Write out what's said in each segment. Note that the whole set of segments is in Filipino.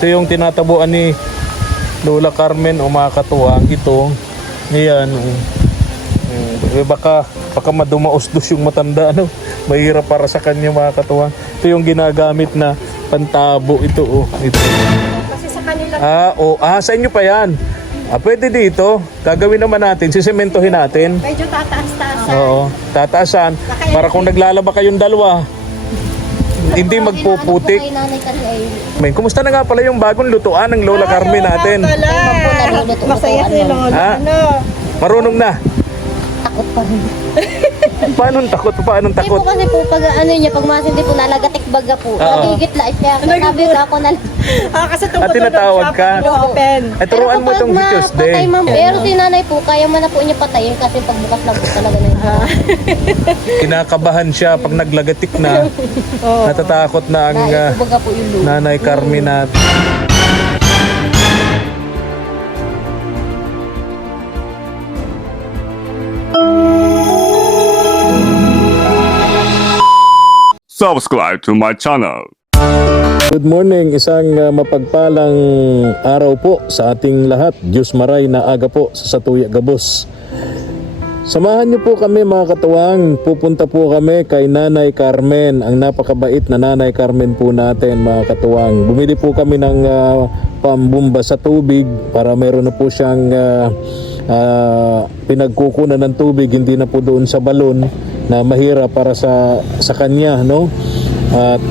Ito yung tinatabuan ni Lola Carmen o mga katuwang. Ito, ayan. Baka madumaos-dos yung matanda. Ano? Mahirap para sa kanya mga katuwang. Ito yung ginagamit na pantabo. Ito, oh. Ito. Kasi sa kanila. Sa inyo pa yan. Pwede dito. Gagawin naman natin. Sisementohin natin. Medyo tataas-taasan. Oo, tataasan. Para kung naglalaba kayong dalawa, hindi magpuputik. May, kumusta na nga pala yung bagong lutuan ng Lola Carmen natin? Masaya si Lola. Ha? Marunong na? Takot pa rin. Paano takot? Paano Hindi takot? po kasi po pag ano niya, pag masindi po nalagatik baga po. Nagigit la siya. Sabi ko ako na Kasi At tinatawag ka? open. Ay, turuan mo itong Tuesday. patay ma'am. Pero si nanay po, kaya man na po niya patayin kasi pagbukas lang po talaga na yun. Kinakabahan siya pag naglagatik na. Natatakot na ang Naibaga po yung lulo. Nanay Carmen natin. Subscribe to my channel. Good morning, isang mapagpalang araw po sa ating lahat. Diyos maray na aga po sa Satuya Gabos. Samahan niyo po kami mga katuwang. Pupunta po kami kay Nanay Carmen, ang napakabait na Nanay Carmen po natin mga katuwang. Bumili po kami ng pambumba sa tubig para meron na po siyang pinagkukunan ng tubig, hindi na po doon sa balon na mahirap para sa kanya, no? At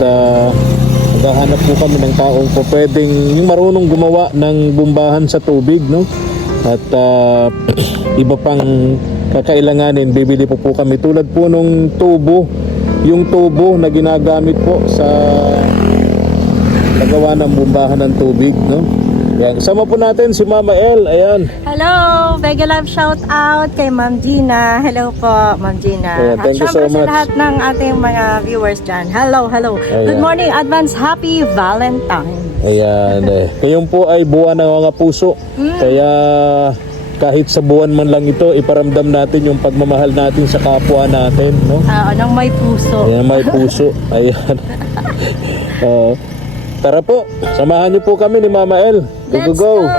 maghahanap po kami ng taong po pwedeng yung marunong gumawa ng bumbahan sa tubig, no? At iba pang kakailanganin, bibili po kami tulad po nung tubo, yung tubo na ginagamit po sa paggawa ng bumbahan ng tubig, no? Yan, sama po natin si Mama El. Ayan. Hello! Mega love shout out kay Ma'am Gina. Hello po, Ma'am Gina. Ayan, thank you so syempre much. sa lahat ng ating mga viewers dyan. Hello. Ayan. Good morning, advance happy Valentine. Ayan. Kayong po ay buwan ng mga puso. Kaya kahit sa buwan man lang ito, iparamdam natin yung pagmamahal natin sa kapwa natin, no? Nang may puso. Ayan, may puso. Ayan. Tara po, samahan niyo po kami ni Mama El. Let's Go. go!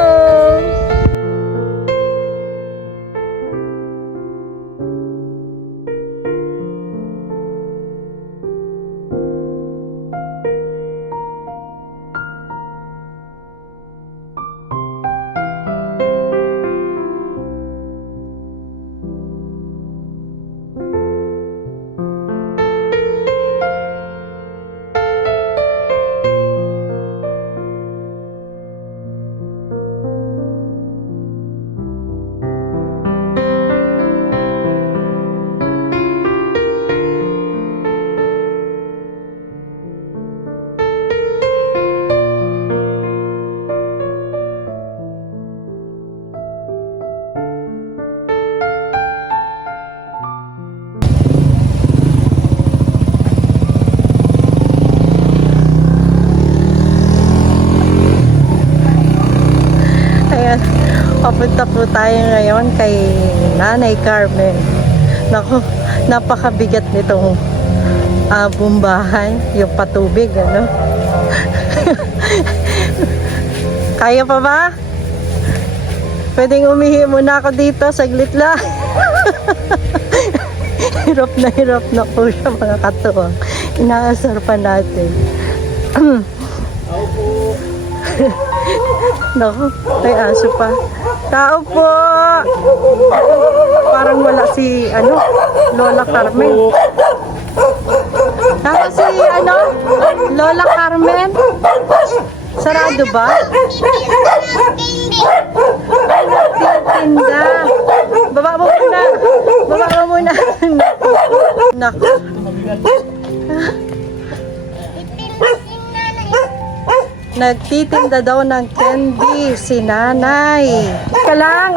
Ayan, papunta po tayo ngayon kay Nanay Carmen. Naku, napakabigat nitong bumbahan, yung patubig, ano? Kaya pa ba? Pwedeng umihi muna ako dito, saglit lang. Hirap na po siya mga katuwang. Inaasar pa natin. Naku, may aso pa. Tao po! Parang wala si, Lola Carmen. Tao si, Lola Carmen? Sarado ba? Ay, nagtitinda. Baba mo muna. Naku. Nagtitinda daw ng candy si nanay.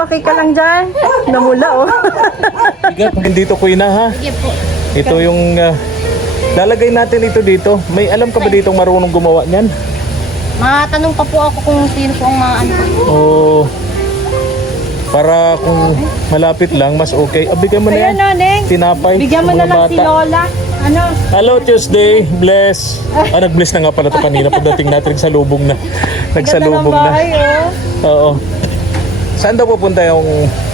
Okay ka lang dyan? Namula, oh. Bigat, hindi ito kuina ha. Sige po. Ito yung lalagay natin ito dito. May alam ka ba ditong marunong gumawa niyan? Matanong pa po ako kung sino po ang mga ano. Oh. Para kung malapit lang, mas okay. Bigyan mo na yan. Ayan, Neng. Tinapay. Bigyan mo sa na mga lang si bata. Lola. Ano? Hello Tuesday, bless. Nag-bless na nga pala ito kanina pagdating natin sa lubong na. Nagsalubong Ganda ng na. bahay, oh. Oo. Saan daw pupunta yung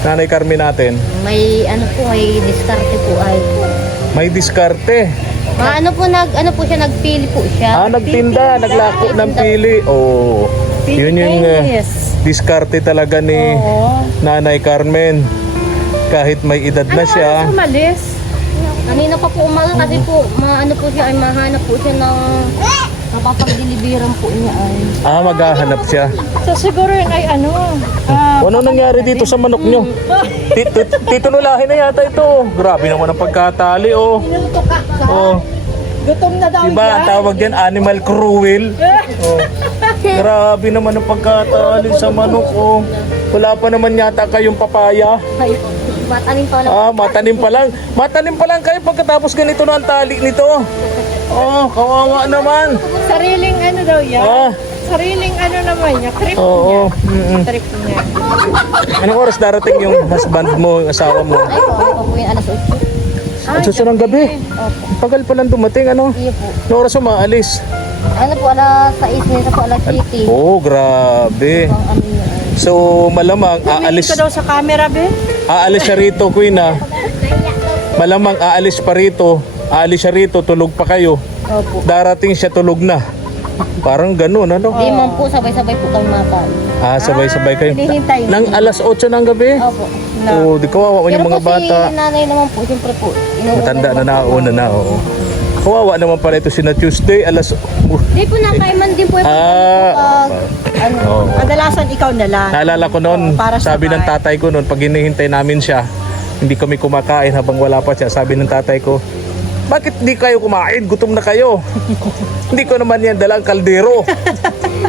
Nanay Carmen natin? May ano po, may diskarte po ay. May diskarte. Ano po siya, nagpili po siya. Nagtinda, naglako ng pili. Oh. Yun yung Yes. diskarte talaga ni Oo. Nanay Carmen. Kahit may edad na siya. Ano umalis? Kanina pa po umaga kasi po, ano po siya, ay mahanap po siya ng napapagdeliveran po niya ay. Maghahanap siya. So siguro yun ay ano? Ano nangyari dito sa manok nyo? Titululahin na yata ito. Grabe naman ang pagkatali, oh. Oh. Gutom na daw Diba, yan. tawag yan animal cruel. Oh. Grabe naman ang pagkatali sa manok, oh. Wala pa naman yata kayong papaya. Ay, matanim pa lang. Matanim pa lang. Matanim pa lang kayo pagkatapos ganito na ang tali nito. Oh, kawawa naman. Sariling ano daw yan? Sariling ano naman niya? Trip Oo. niya. Trip niya. Anong oras darating yung husband mo, yung asawa mo? Ay po yung alas 8. Ang susunod ng gabi. Tagal pa lang dumating, ano? Iyo po. Anong oras umaalis? Ano po, alas 6 nito po, alas 7. Oh, grabe. Ang ano niya ay. So, malamang Tumingin ka daw sa camera, be? aalis siya rito, Queen, ah. Malamang aalis pa rito. Aalis siya rito, tulog pa kayo. Opo. Darating siya, tulog na. Parang ganun, ano? Di man po, sabay-sabay po kami makain. Sabay-sabay kayo. Hinihintay. Nang alas 8 ng gabi? Opo. Oh, di kawawa yung mga bata. Pero po si nanay naman po, siyempre po. Matanda na nauna na, oo. Kawawa naman pala ito si na Tuesday, alas... Di po nakaiman din po yung ano. Oo. Kadalasan ikaw na lang. Naalala ko noon, Para sabi ng sabay. tatay ko noon, pag hinihintay namin siya, hindi kami kumakain habang wala pa siya. Sabi ng tatay ko, bakit di kayo kumain? Gutom na kayo. Hindi ko naman yan dalang kaldero.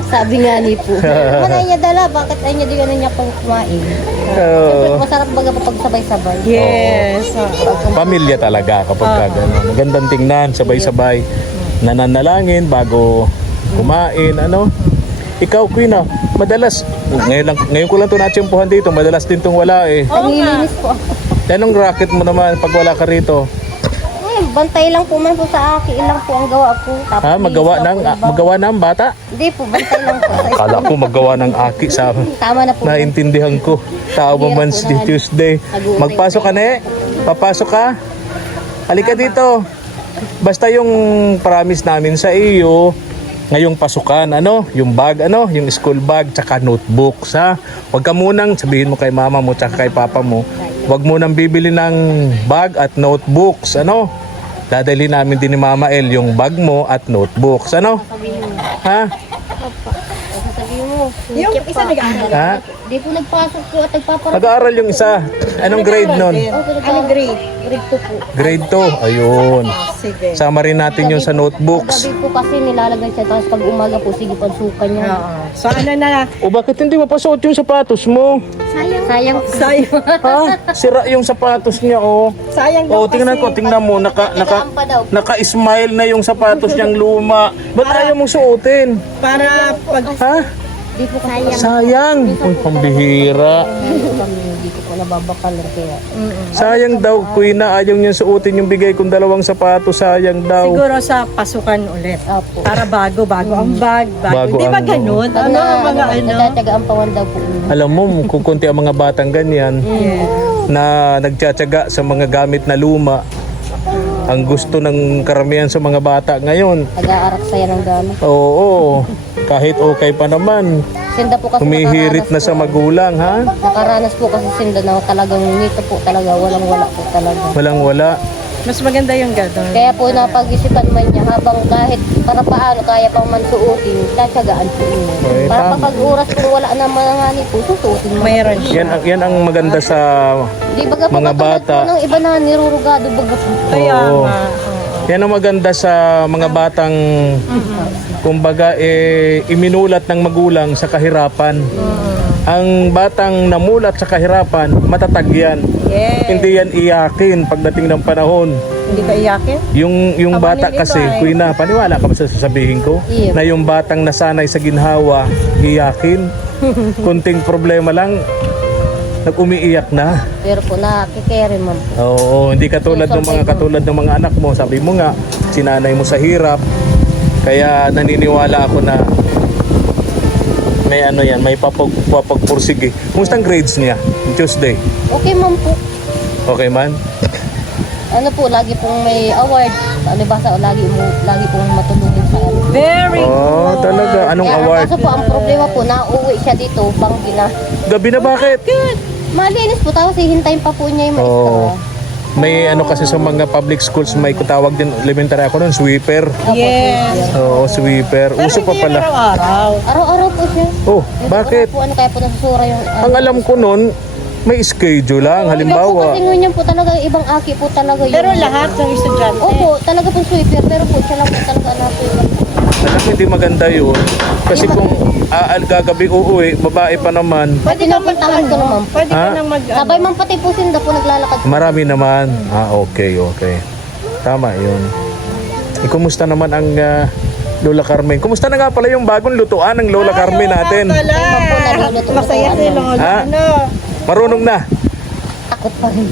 Sabi nga ni po. Ano ay niya dala? Bakit ay niya di ano niya pang kumain? Siyempre masarap baga pag sabay-sabay. Yes. Pamilya talaga kapag gano'n. Magandang tingnan, sabay-sabay. Nananalangin bago kumain, ano? Ikaw, Queen, madalas, ngayon ko lang ito natsimpuhan dito, madalas din itong wala eh. Naglilinis po. Anong racket mo naman pag wala ka rito? Bantay lang po man po sa akin. Ilang po ang gawa po. Tapos Magawa ng bata? Hindi po, bantay lang po. Kala ko magawa ng aki sa Tama na po. naintindihan ko. Tao mo Wednesday, Tuesday. Magpasok ka na Papasok ka? Halika dito. Basta yung promise namin sa iyo, ngayong pasukan, ano, yung bag, ano, yung school bag, tsaka notebooks, ha? Huwag ka munang sabihin mo kay mama mo, tsaka kay papa mo, huwag mo nang bibili ng bag at notebooks, ano? Dadali namin din ni Mama El yung bag mo at notebooks, ano? Sabihin mo. Ha? Sabihin mo. Yung isa nag-aaral. Ha? Di po nagpasok po at nagpaparap. Nag-aaral yung isa. Anong grade nun? Anong grade? Grade 2 po. Grade 2. Ayun. Sige. Sama rin natin yun sa notebooks. Gabi po kasi nilalagay siya. Tapos pag umaga po, sige pagsukan niya. Oo. So ano na? O bakit hindi mapasuot yung sapatos mo? Sayang. Sayang. Sayang. Ha? Sira yung sapatos niya, oh. Sayang daw Oh, tingnan ko, tingnan mo, Nakagaan pa daw. naka-smile na yung sapatos niyang luma. Ba't ayaw mong suotin? Para pag Ha? Di po sayang. Sayang. Uy, pambihira. Hindi ko po nababakal kaya. Sayang daw, Queen, na ayaw niya suotin yung bigay kong 2 sapatos. Sayang daw. siguro sa pasukan ulit. Opo. Para bago ang bag. Bago Di ba ang- ganun? Pag Ano na, ang mga ano? nagtatagaan pa daw po. Alam mo, kung konti ang mga batang ganyan Yeah. na nagtsatsaga sa mga gamit na luma, ang gusto ng karamihan sa mga bata ngayon, Nag-aarak saya ng gamit. oo, kahit okay pa naman, Sinda po kasi humihirit na sa magulang, ha? nakaranas po kasi sinda na talagang nito po talaga. Walang-wala po talaga. Walang wala. Mas maganda yung gano'n. Kaya po napag-isipan man niya habang kahit para paano kaya pang man suotin, tatsagaan po niya. Okay, Para tama. kapag oras kung wala naman ang hani po, susuotin mo. Mayroon siya. Yan ang maganda sa Di baga po mga katulad bata. po ng iba na nirurugado baga po. Kaya Oo. nga. Yan ang maganda sa mga batang kumbaga iminulat ng magulang sa kahirapan. Ang batang namulat sa kahirapan, matatag yan. Yes. Hindi yan iyakin pagdating ng panahon. Hindi ka iyakin? Yung Kawanin bata kasi, iba eh. Kuya na, paniwala ka ba sa sasabihin ko? Iya. Na yung batang nasanay sa ginhawa, iyakin. Kunting problema lang, nag-umiiyak na. Pero po, nakikere ma'am. Oo, hindi katulad ng mga anak mo. Sabi mo nga, sinanay mo sa hirap. Kaya naniniwala ako na may ano yan, may papagpursige. Kumusta ang grades niya? Tuesday. Okay ma'am po. Okay man? Ano po, lagi pong may award. Ano ba sa lagi pong matulungin sa ano. Very Oh, talaga. Anong Kaya award? kaso po, ang problema po, nauwi siya dito, banggi na. Gabi na bakit? Malinis po, tapos hihintayin pa po niya yung maestra. Oo. May ano kasi sa mga public schools, may kutawag din, elementary ako nun, sweeper. Yes. Oo, sweeper. Uso pa pala. Araw-araw. Araw-araw po siya. Oh, bakit? Po, ano kaya po nasusura yung... Ang alam ko nun, may schedule lang. Kasi Halimbawa, ngunyan po talaga, ibang aki po talaga yun. Pero lahat ng estudyante. Opo, talaga po sweeper, pero po siya lang po talaga anak po yung... alam ko hindi maganda yun. Kasi kung gagabi uuwi, babae pa naman, Pwede na puntahan ko naman po. Pwede ka Ha? nang mag... Sabay man pati po sinda po naglalakad. marami naman. Okay. Tama yun. Kumusta naman ang Lola Carmen? Kumusta na nga pala yung bagong lutuan ng Lola Carmen natin? Masaya si Lola. Ha? Ano? Marunong na. Takot pa rin.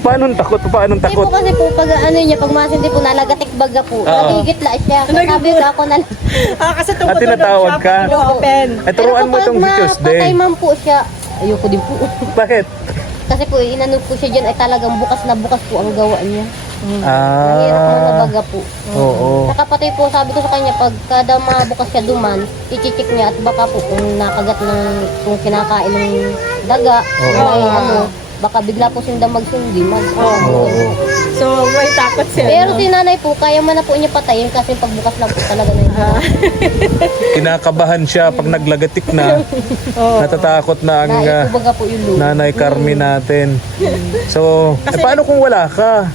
Paano takot? Paano Hindi po takot? kasi po pag ano niya, pag masindi po nalagatik baga po. Nagigit la siya. Sabi ko ako na Kasi At tinatawag ka? Open. Ay, turuan mo itong patay Tuesday. man po siya. Ayoko din po. Bakit? Kasi po inano po siya dyan ay talagang bukas na bukas po ang gawa niya. Mahirap mo na baga po. Oo. Saka pati po sabi ko sa kanya pag kada mabukas siya duman, i-check niya at baka po kung nakagat ng kung kinakain ng daga, may ano, baka bigla po sinda magsindi. Oo. So, may takot siya. Pero si nanay po, kaya man na po niya patayin kasi pagbukas lang po talaga na yun. Kinakabahan siya pag naglagatik na. Natatakot na ang Naibubaga po yung lupa. nanay Carmen natin. So, paano kung wala ka?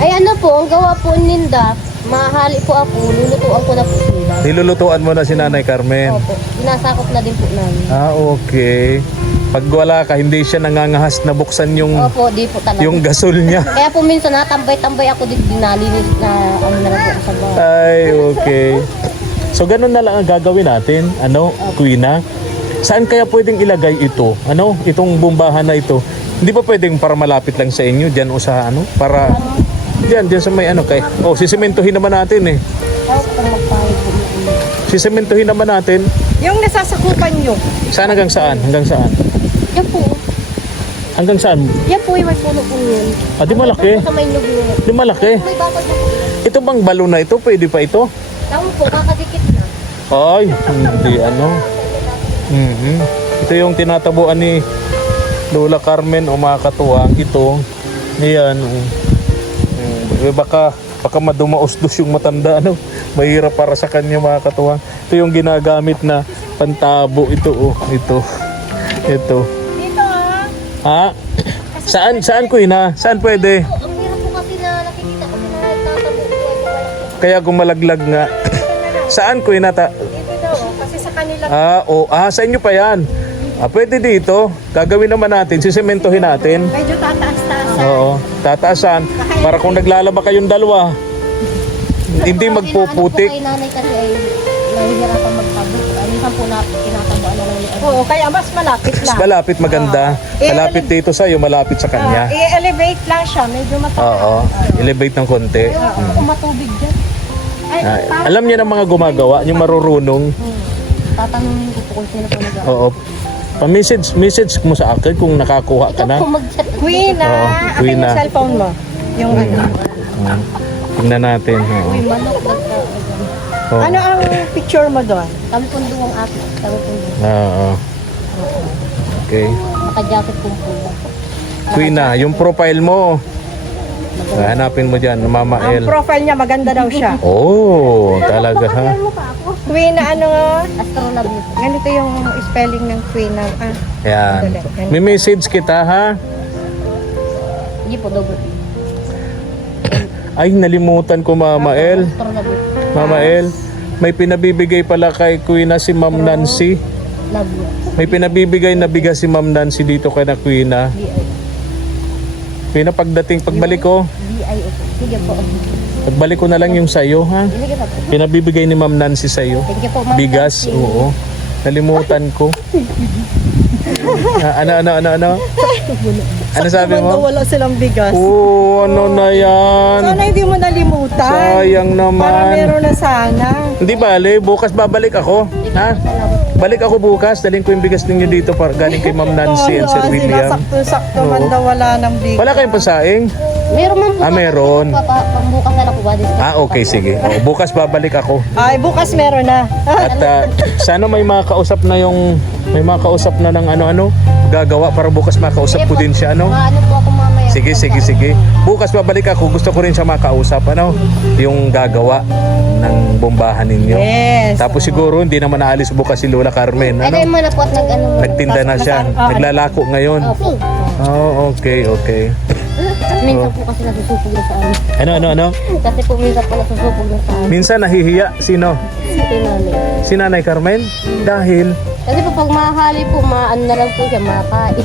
Ay ano po, ang gawa po ninda, mahali po ako, lulutuan ko na po sila. Nilulutuan mo na si nanay Carmen. Opo, sinasakop na din po namin. Okay. Pag wala ka, hindi siya nangangahas na buksan yung Opo, di po talaga. yung gasol niya. Kaya po minsan natambay-tambay ako din dinalinis na ano na lang po ako sa bahay. Ay, okay. So, ganun na lang ang gagawin natin. Ano, Queena? Saan kaya pwedeng ilagay ito? Ano, itong bumbahan na ito? Hindi pa pwedeng para malapit lang sa inyo, dyan o sa ano? Para, dyan sa may ano kay... Oh, sisimentohin naman natin eh. Ako po magpahid po. Sisimentohin naman natin. Yung nasasakupan nyo. Saan hanggang saan? Hanggang saan? Yan po. Hanggang saan? Yan po yung may puno po yun. Ah, di malaki. Sa may nyug yun. Di malaki. May bakod na po. Ito bang balon na ito? Pwede pa ito? Tawag po, kakadikit na. Ay, hindi ano. Ito yung tinatabuan ni Lola Carmen o mga katuwang. Ito. Ayan. Baka madumaos-dos yung matanda. Ano? Mahirap para sa kanya mga katuwang. Ito yung ginagamit na pantabo. Ito oh. Ito. Dito Ha? Saan ko ina? Saan pwede? Ang hirap po kasi na nakikita ko na nagtatabo po. Kaya gumalaglag nga. Saan ko inata? Dito daw. Kasi sa kanila. Sa inyo pa yan. Pwede dito. Gagawin naman natin. Sisementohin natin. Medyo tataas-taasan. Oo. Tataasan. Para kung naglalaba kayong dalawa, hindi magpuputik. Kay nanay kasi ay nahihirapan magtabo. Minsan po na kinatabuan na lang yung Oo, kaya mas malapit Mas lang. malapit maganda. Malapit dito sa'yo, malapit sa kanya. I-elevate lang siya. Medyo mataas. Oo. Elevate ng konti. kung matubig dyan. Ay, Alam niya ng mga gumagawa, yung marurunong. tatanungin ko po kung sino po nag Oo. Pa-message mo sa akin kung nakakuha ka Ikaw na. po mag-chat. Queen Oo, akin Queen yung na. cellphone mo. Yung ano. Tingnan natin. Oo. Uy, manok. Oo. Ano ang picture mo doon? Kami pong duwang ate. Kami pong duwang. Oo. Okay. Naka-jacket pong pula. Queen na, yung profile mo. Hanapin mo dyan, Mama Ang L. profile niya, maganda daw siya. Oh, talaga ha. Queen na ano, Astrolabe. ganito yung spelling ng Queen na. Yan. May message kita ha. Hindi po, double. Ay, nalimutan ko Mama L. Astrolabe. Mama L, may pinabibigay pala kay Queen na si Ma'am Nancy. Love you. May pinabibigay na bigas si Ma'am Nancy dito kay na Queen na. Queen na, pagbalik ko, D.I.O. Sige po. pagbalik ko na lang yung sayo ha. Sige na po. Pinabibigay ni Ma'am Nancy sa'yo. Thank you po, ma'am. Bigas, Nancy. oo. Nalimutan ko. Ano? Ano sabi Naman daw mo? wala silang bigas. Oo, ano na yan? Sana hindi mo nalimutan. Sayang naman. Para meron na sana. Hindi bale, bukas babalik ako. Ha? Balik ako bukas, dalhin ko yung bigas ninyo dito para galing kay Ma'am Nancy and Sir William. Sakto-sakto man Oo. daw wala ng bigas. Wala kayong pasaing? Meron man po. Meron. Pambukas na lang po ba? Okay, sige. Bukas babalik ako. Ay, bukas meron na. At sana may makausap na ng ano-ano gagawa para bukas makausap ko din siya, ano? Ano po ako mamaya. Sige. Bukas babalik ako. Gusto ko rin siya makausap, ano? Yung gagawa ng bombahan ninyo. Yes. Tapos siguro hindi naman naalis bukas si Lola Carmen, Ay, kayo ano? man na po at Nagtinda na siya. Naglalako ngayon. Opo. Oh, okay. Minsan po kasi nasusupog na sa amin. Ano? Kasi po minsan po nasusupog na sa amin. Minsan nahihiya. Sino? Si nanay. Si Nanay Carmen? Dahil? Kasi po pag mahali po, maano na lang po siya, makain.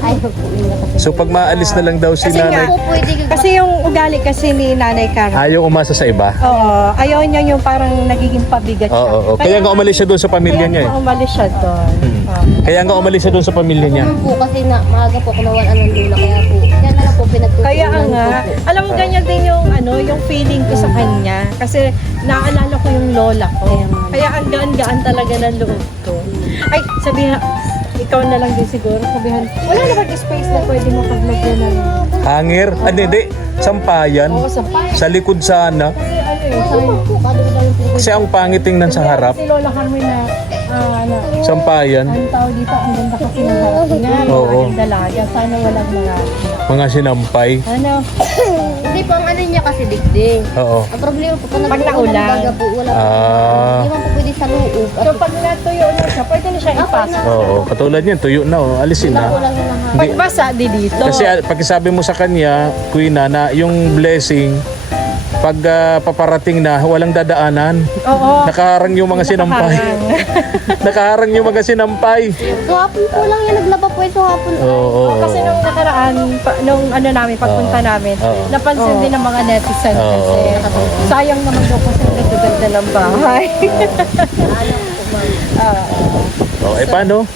Ayaw po nila kasi. So pag maalis na lang daw si Kasi Nanay, po pwede Kasi yung ugali kasi ni Nanay Carmen. ayaw umasa sa iba? Oo, ayaw niya yung parang nagiging pabigat siya. Oo. Kaya nga umalis siya doon sa pamilya niya eh. Kaya nga umalis siya doon. Oo. Kaya nga umalis siya doon sa pamilya niya. Naman po kasi na maaga po ako nawalan ng lula, kaya po, kaya na lang po pinagtutunan Kaya nga, ko po. alam mo ganyan din yung yung feeling ko sa kanya kasi naalala ko yung lola ko. Kaya ang gaan-gaan talaga ng loob ko. Ay, sabihan, ikaw na lang din siguro. Sabihan, wala naman space na pwede mo paglagyan ng Hangir? Hindi. Sampayan. Sa likod sana. Po, kado lang yung pinag- Kasi ang pangit tingnan sa harap. Si Lola Carmen na, Sampayan. ang tawag dito, ang ganda kasi ng harap niya. Oo. Ang dalaga. Sana walang mga, Mga sinampay. Hindi po, ang ano niya kasi dikding. Oo. Ang problema po, pag Pag nag-uulan naulan. ng baga po, wala po. Ah. Hindi man po pwede sa loob. At so pag natuyo na siya, pwede na siya ipasok. Oo. Katulad niyan, tuyo na. Oh. Alisin wala po na. lang yung lahat. Pag basa, di dito. Kasi pagkasabi mo sa kanya, Queen na yung blessing, pag paparating na, walang dadaanan. Oo. Nakaharang yung mga sinampay. Nakaharang yung mga sinampay. So hapon po lang yan, naglaba po ito hapon. Oo. Kasi nung nakaraan, nung namin, pagpunta namin, Oo. napansin din ng mga netizen Oo. kasi sayang naman daw kasi ang ganda ng bahay. Oh, paano?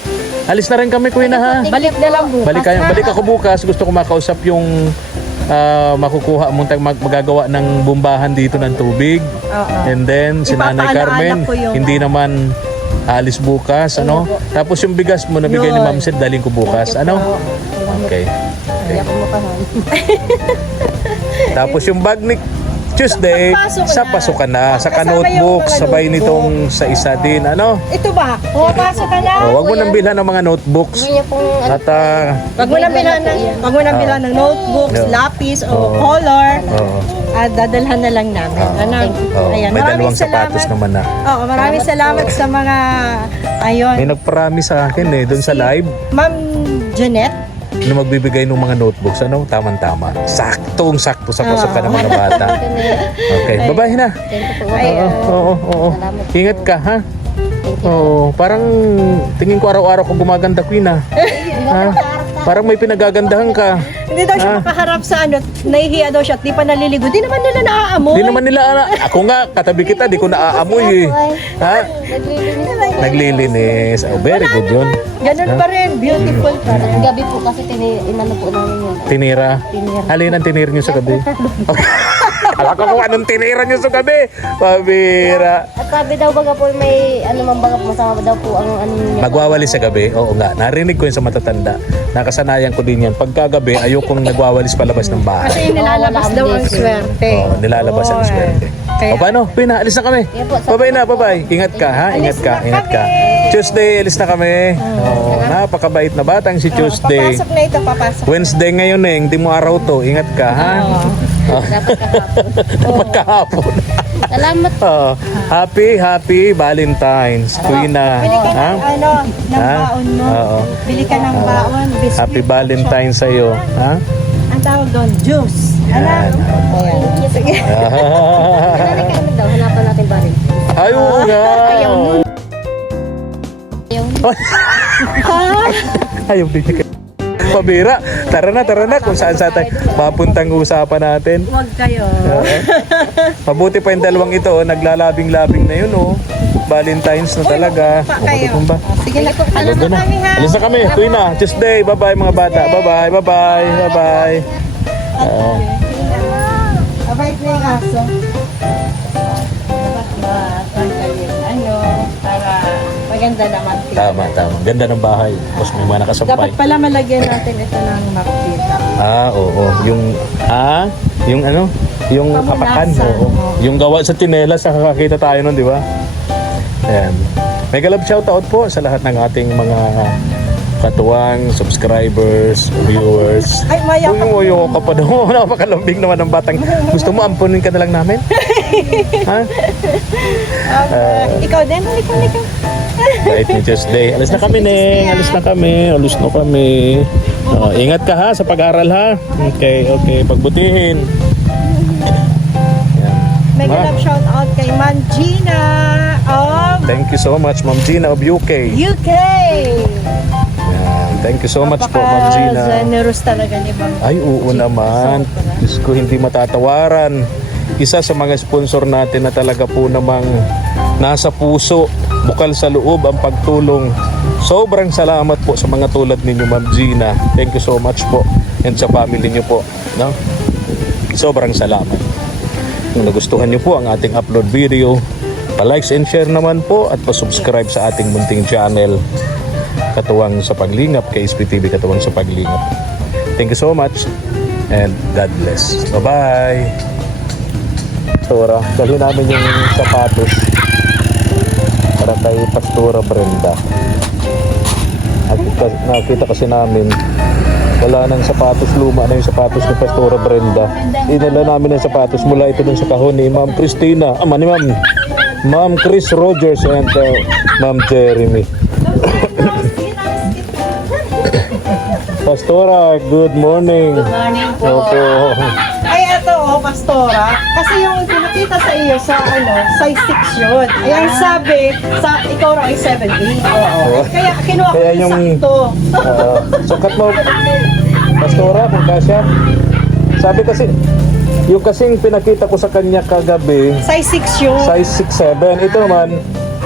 Alis na rin kami, Queen ha. Balik na lang bukas. Balik ako bukas. Gusto ko makausap yung makukuha mong magagawa ng bombahan dito ng tubig. Oo. And then si Nanay Ipapaalaala Carmen ko yung- hindi naman alis bukas, ano? Tapos yung bigas mo nabigay ni Yun. Ma'am Sid, daling ko bukas, ano? Okay. Hindi ako makahan. Tapos yung bag ni Tuesday, Pasok sa na. pasukan na, sa Kasama notebook, yung mga sabay notebook. nitong sa isa din, ano? Ito ba? Pumapasok ka na? Wag mo nang bilhan ng mga notebooks. Hindi niya pong ano, At Wag mo nang bilhan ng notebooks, Yeah. lapis, o Oo. color. Oo. At dadalhan na lang namin. Ano? Oh, Ayan. may Maraming dalawang sapatos salamat. naman na. Oo, maraming salamat sa mga, ayun, May nag-promise sa akin doon sa live Ma'am Jeanette. na magbibigay ng mga notebooks, ano? Tamang-tama. Saktong-sakto sa pasukan ng mga bata. Okay, bye-bye na. thank you po. Ay, Oo. Salamat. Ingat ka, ha? Thank you. Oo, parang tingin ko araw-araw ko gumaganda, Queen, ha? Ha? Parang may pinagagandahan ka. Hindi daw siya makaharap sa nahihiya daw siya at di pa naliligo. Di naman nila naaamoy. Di naman nila, ako nga, katabi kita, di ko naaamoy, eh. Ha? Naglilinis. Oh, very good yun. Ganun pa rin. Beautiful pa rin. Gabi po kasi inano po namin yun. Tinira. Tinira. Alin ang tinira nyo sa gabi? Alam ko kung anong tinira nyo sa gabi. Pabira. At sabi daw baga po may ano man baga po masama daw po ang ano niya. Magwawalis sa gabi? Oo nga. Narinig ko yun sa matatanda. Nakasanayan ko din yan. Pagkagabi, ayokong nagwawalis palabas ng bahay. Kasi nilalabas daw ang swerte. Oo, nilalabas ang Oo, swerte. kaya- O paano? Pina, alis na kami. Kaya po, Bye-bye na, bye-bye. Ingat ka, ha? Ingat ka, ingat ka. Tuesday, alis na kami. Oh, napakabait na batang si Tuesday. Papasok na ito, papasok. Wednesday ngayon eh, hindi mo araw to. Ingat ka, ha? Dapat kahapon. Magkahapon. Salamat. Oh, happy Valentine's, Queen na. Bili ka Ha? ng ng Ha? baon mo. Oo. Bili ka ng baon. Biscuit. Happy Valentine's sa'yo. Ha? Ang tawag doon, juice. Ano? Ayan. Sige. Hanapin ka daw, hanapan natin baril. Ayaw nga. Ayaw. Ayaw din niya. Pabira. Tara na. Kung saan tayo papuntang usapan natin. Huwag kayo. Mabuti pa yung dalawang ito. Naglalabing-labing na yun, oh. Valentine's na talaga. Pa O, kayo. ba? Sige na po. Alam Alis na na. kami ha. Alis na kami. Tuwi na. Tuesday. Bye-bye mga bata. Bye-bye. Bye-bye. Bye-bye. Abait na yung aso. Dapat matanggalin. Ano, para maganda naman. Tama. Ganda ng bahay. Tapos may mga nakasampay. Dapat pala malagyan natin ito ng map dito. Oo. Yung ano? Yung Pamunasan. apakan. Oo. Yung gawa sa tsinelas, nakakakita tayo nun, di ba? Ayan. Mega love shoutout po sa lahat ng ating mga katuwang subscribers, viewers. Ay, maya ka. Uy, ka pa daw. Napakalambing naman ng batang. Gusto mo ampunin ka na lang namin? Ha? Ikaw din, halika. Kahit ni Tuesday. Alis na kami, Neng. Alis na kami. Ingat ka ha sa pag-aral ha. Okay. Pagbutihin. Yan. Mega Ma, love shout out kay Ma'am Gina of thank you so much, Ma'am Gina of UK. UK. Yan. Thank you so much po, Ma'am Gina. Generous talaga ni Ma'am. Ay, oo naman. Sobra. Diyos ko, hindi matatawaran. Isa sa mga sponsor natin na talaga po namang nasa puso, bukal sa loob ang pagtulong. Sobrang salamat po sa mga tulad ninyo, Ma'am Gina. Thank you so much po. And sa family niyo po. No? Sobrang salamat. Kung nagustuhan niyo po ang ating upload video, pa-likes and share naman po at pa-subscribe sa ating munting channel. Katuwang sa Paglingap, KSPTV Katuwang sa Paglingap. Thank you so much and God bless. Bye-bye. Pastora, dalhin namin yung sapatos para kay Pastora Brenda. Nakita kasi namin wala nang sapatos, luma na yung sapatos ni Pastora Brenda. Inala namin ang sapatos mula ito dun sa kahon ni Ma'am Christina, ni Ma'am Chris Rogers and Ma'am Jeremy. Pastora, good morning. Good morning po. Opo. Ay, ito Pastora. Kasi yung pinakita sa iyo sa size 6 yun. Ay, ang sabi, ikaw raw ay 7'8". Oo. Kaya kinuha ko Kaya yung yung- sakto. Sukat mo, Pastora, kung kasya. Sabi kasi, yung kasing pinakita ko sa kanya kagabi, Size 6 yun. size 6'7". Ito naman,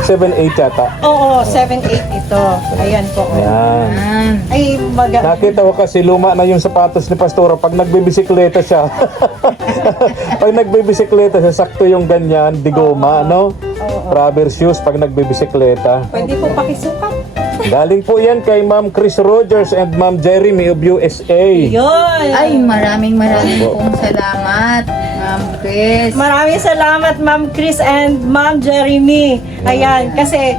7'8 yata. Oo, 7'8 ito. Ayan po. Yan. Ay, Nakita ko kasi luma na yung sapatos ni Pastora pag nagbibisikleta siya. Pag nagbibisikleta siya, sakto yung ganyan, di goma, no? Rubber shoes pag nagbibisikleta. Pwede po pakisukat. Galing po yan kay Ma'am Chris Rogers and Ma'am Jeremy of USA. Yun. Ay, maraming pong salamat, Ma'am Chris. Maraming salamat, Ma'am Chris and Ma'am Jeremy. Ayan, kasi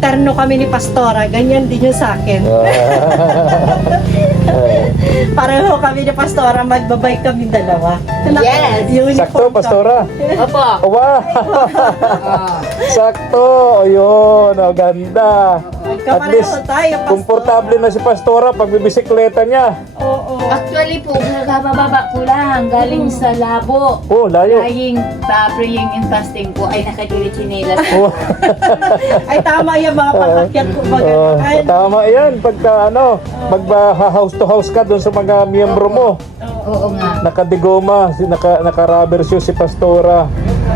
terno kami ni Pastora. Ganyan din yung sa akin. Pareho kami ni Pastora, magbabay kami dalawa. Yes. Sakto, Pastora. Opo. Wow! Sakto! Ayun, ang ganda. At Kapareho least, tayo, Pastora. komportable na si Pastora pag bibisikleta niya. Oo. Actually po, kabababa ko lang, galing sa labo. Oh, layo. Praying and fasting po ay nakadiri-chinilas. Oh, Ay, tama yung mga pag-akyat ko. tama yan. Pagka magba-house to house ka doon sa mga miyembro mo. Oo nga. Nakadigoma, naka-rubber shoes si Pastora.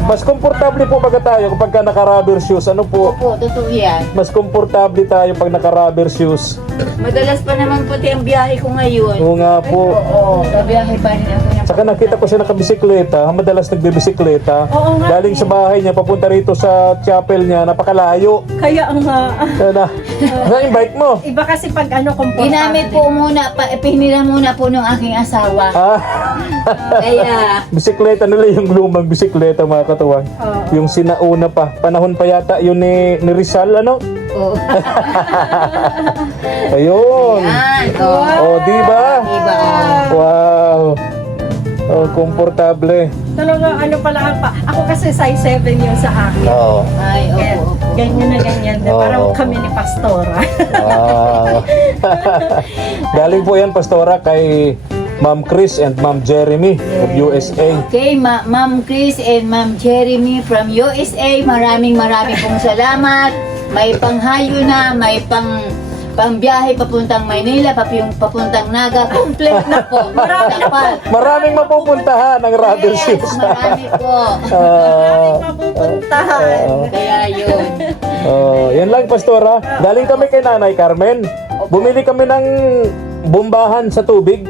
Mas komportable po baga tayo kapag ka naka-rubber shoes. Ano po? Opo, totoo yan. Mas komportable tayo pag naka-rubber shoes. Madalas pa naman puti ang biyahe ko ngayon. Oo nga po. Oo, babiyahe pa rin ako ng Saka nakita ko siya nakabisikleta, madalas nagbibisikleta. Oo nga. Galing sa bahay niya, papunta rito sa chapel niya, napakalayo. Kaya nga. Yung bike mo? Iba kasi pag komportable. Ginamit po muna, pinila muna po ng aking asawa. Ah, Kaya, bisikleta nila yung lumang bisikleta mga katuwang. Oo. Yung sinauna pa, panahon pa yata yun ni Rizal, ano? oo. Ayun. Yan, oo. Oh, di ba? Diba? Wow. Oh, komportable. Talaga, pala pa. Ako kasi size 7 yun sa akin. Oo. Ay, Kaya, opo, opo. ganyan na ganyan. Oo. Parang kami ni Pastora. Wow. Galing po yan, Pastora, kay Ma'am Chris and Ma'am Jeremy of USA. Okay, Ma'am Chris and Ma'am Jeremy from USA, maraming pong salamat. May panghayo na, may pang pambiyahe papuntang Maynila, papuntang Naga, complete na po. Marami na po. Maraming mapupuntahan ang rubber shoes. Marami po. Mapupuntahan. Kaya yun. Yan lang, Pastora. Galing kami kay Nanay Carmen. Bumili kami ng bombahan sa tubig.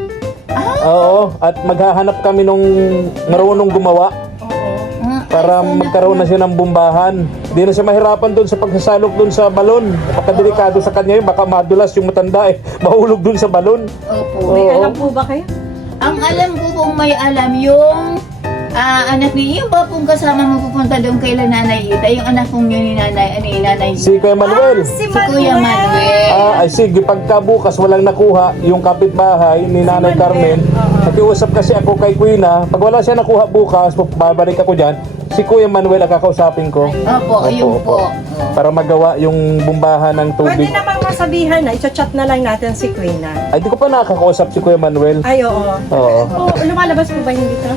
Oo, at maghahanap kami nung marunong gumawa para magkaroon na siya ng bombahan. Hindi na siya mahirapan doon sa pagsasalok doon sa balon. Napakadelikado sa kanya yun. Baka madulas yung matanda mahulog doon sa balon. Opo. May Oo. alam po ba kayo? Ang alam ko kung may alam yung anak ni yung ba pong kasama mo pupunta doon kay Nanay Ita, yung anak kong yun ni Nanay Si Kuya Manuel. si Kuya Manuel. Ay sige, pagka bukas walang nakuha yung kapitbahay ni Nanay Carmen, nakiusap kasi ako kay Quina, pag wala siya nakuha bukas, babalik ako dyan, si Kuya Manuel ang kakausapin ko. Opo, yun po. Para magawa yung bombahan ng Pwede tubig. namang masabihan na, i-chat na lang natin si Quina. Ay, di ko pa nakakausap si Kuya Manuel. Ay, oo. Oo. Oh, lumalabas po ba yun dito?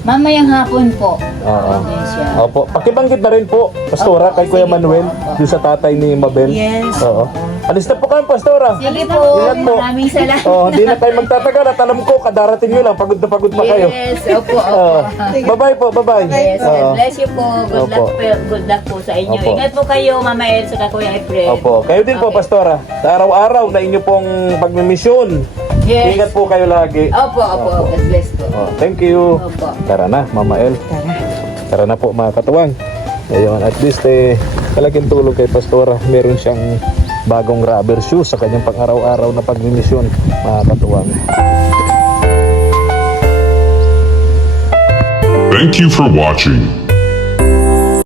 Mamayang hapon po. Oo. Yan siya. Opo. Pakibanggit na rin po, Pastora, kay Kuya Manuel, doon sa tatay ni Mabel. Yes. Oo. Alis na po kayo, Pastora. Sige po, Ingat po. maraming salamat. Hindi na tayo magtatagal at alam ko, kadarating nyo lang, pagod na pagod pa kayo. Yes, opo, Oo. opo. Bye-bye po, bye-bye. Yes, Oo. God bless you po. Good Opo. luck po. Good luck po sa inyo. Opo. Ingat po kayo, Mama El, sa Kuya Efren. Opo. Kayo din po, Pastora. Sa araw-araw na inyo pong pagmimisyon. Yes. Ingat po kayo lagi. Opo, opo. God bless po. Thank you. Opo. Tara na, Mama El. Tara na po, mga katuwang. Ayun, at least talagang tulong kay Pastora. Meron siyang bagong rubber shoes sa kanyang pang-araw-araw na pagmimisyon, mga katuwang. Thank you for watching.